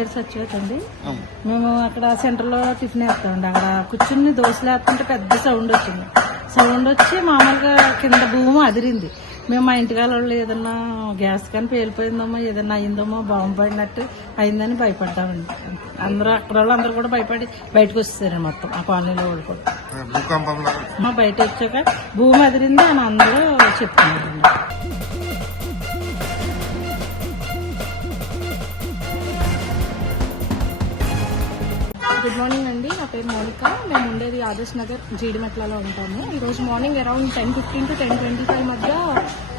పేరు సత్యవతి అండి. మేము అక్కడ సెంటర్ లో టిఫిన్ వేస్తామండి. అక్కడ కూర్చుని దోశలు వేస్తుంటే పెద్ద సౌండ్ వచ్చింది. సౌండ్ వచ్చి మామూలుగా కింద భూమి అదిరింది. మేము మా ఇంటికాల వాళ్ళు ఏదన్నా గ్యాస్ కానీ పేలిపోయిందమ్మో ఏదన్నా అయిందమ్మో బాంబు పడినట్టు అయిందని భయపడ్డామండి. అందరూ అక్కడ వాళ్ళందరూ కూడా భయపడి బయటకు వచ్చేసారండి. మొత్తం ఆ కాలనీలో వాళ్ళు కూడా బయట వచ్చాక భూమి అదిరింది అని అందరూ చెప్తున్నారండి. గుడ్ మార్నింగ్ అండి. నా పేరు మౌనిక. మేము ఉండేది ఆదర్శ్ నగర్ జీడిమెట్లలో ఉంటాము. ఈరోజు మార్నింగ్ అరౌండ్ 10:15 to 10:25 మధ్య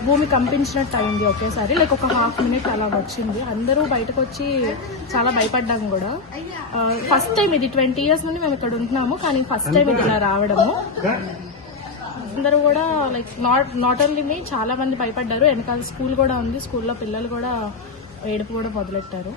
భూమి కంపించినట్టు అయింది ఒకేసారి. లైక్ ఒక హాఫ్ మినిట్ అలా వచ్చింది. అందరూ బయటకు వచ్చి చాలా భయపడ్డాము కూడా. ఫస్ట్ టైం ఇది 20 years నుండి మేము ఇక్కడ ఉంటున్నాము, కానీ ఫస్ట్ టైం ఇది ఇలా రావడము. అందరూ కూడా లైక్ నాట్ ఓన్లీ మీ చాలా మంది భయపడ్డారు. వెనకాల స్కూల్ కూడా ఉంది. స్కూల్లో పిల్లలు కూడా ఏడుపు కూడా మొదలెట్టారు.